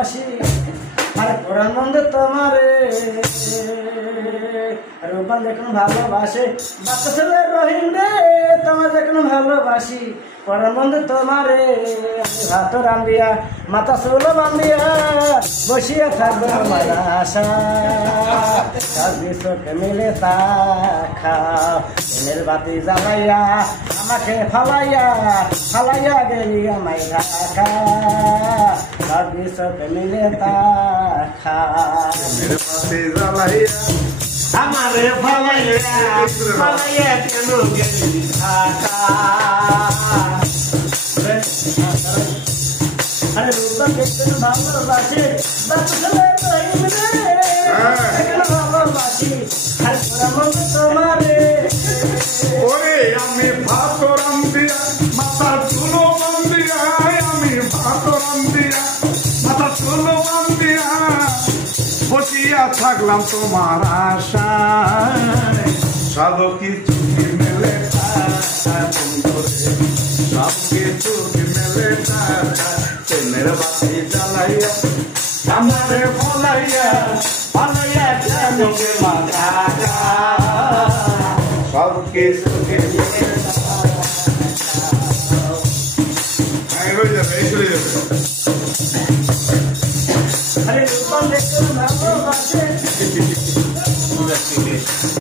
ভালোবাসি আরে পরাণ বন্ধু তোমারে রূপবান দেখুন ভালোবাসে বাচ্চা ছেলে রহিম রে তোমার দেখুন ভালোবাসি পরাণ বন্ধু তোমারে ভাত রান্দিয়া মাথা চুলো বান্দিয়া বসিয়া থাকবে আমার আশা চোখে মিলে তা খাও দিনের বাতি জ্বালাইয়া আমাকে ফালাইয়া গেলি আমায় ঢাকা চোখে মিলে তা খাও বাতি জ্বালাইয়া আমারে ফালাইয়া কেন গেলি ঢাকা আরে রূপবান দেখতেন ভালোবাসে বাচ্চা ছেলে রহিম রে দেখুন ভালোবাসি আর পরাণ বন্ধু তোমারে ওরে আমি ভাত রান্দিয়া মাথা চুলো বান্দিয়া আমি ভাত রান্দিয়া মাথা চুলো বান্দিয়া বসিয়া থাকলাম তোমার আশায় সব কিছু কি মেলে সব কিছু কি মেলে ট্রেনের বাতি জ্বালাইয়া আমারে ফালাইয়া কেন গেলা ঢাকা সব কিছু কি মেলে হয়ে যাবে এই চলে যাবে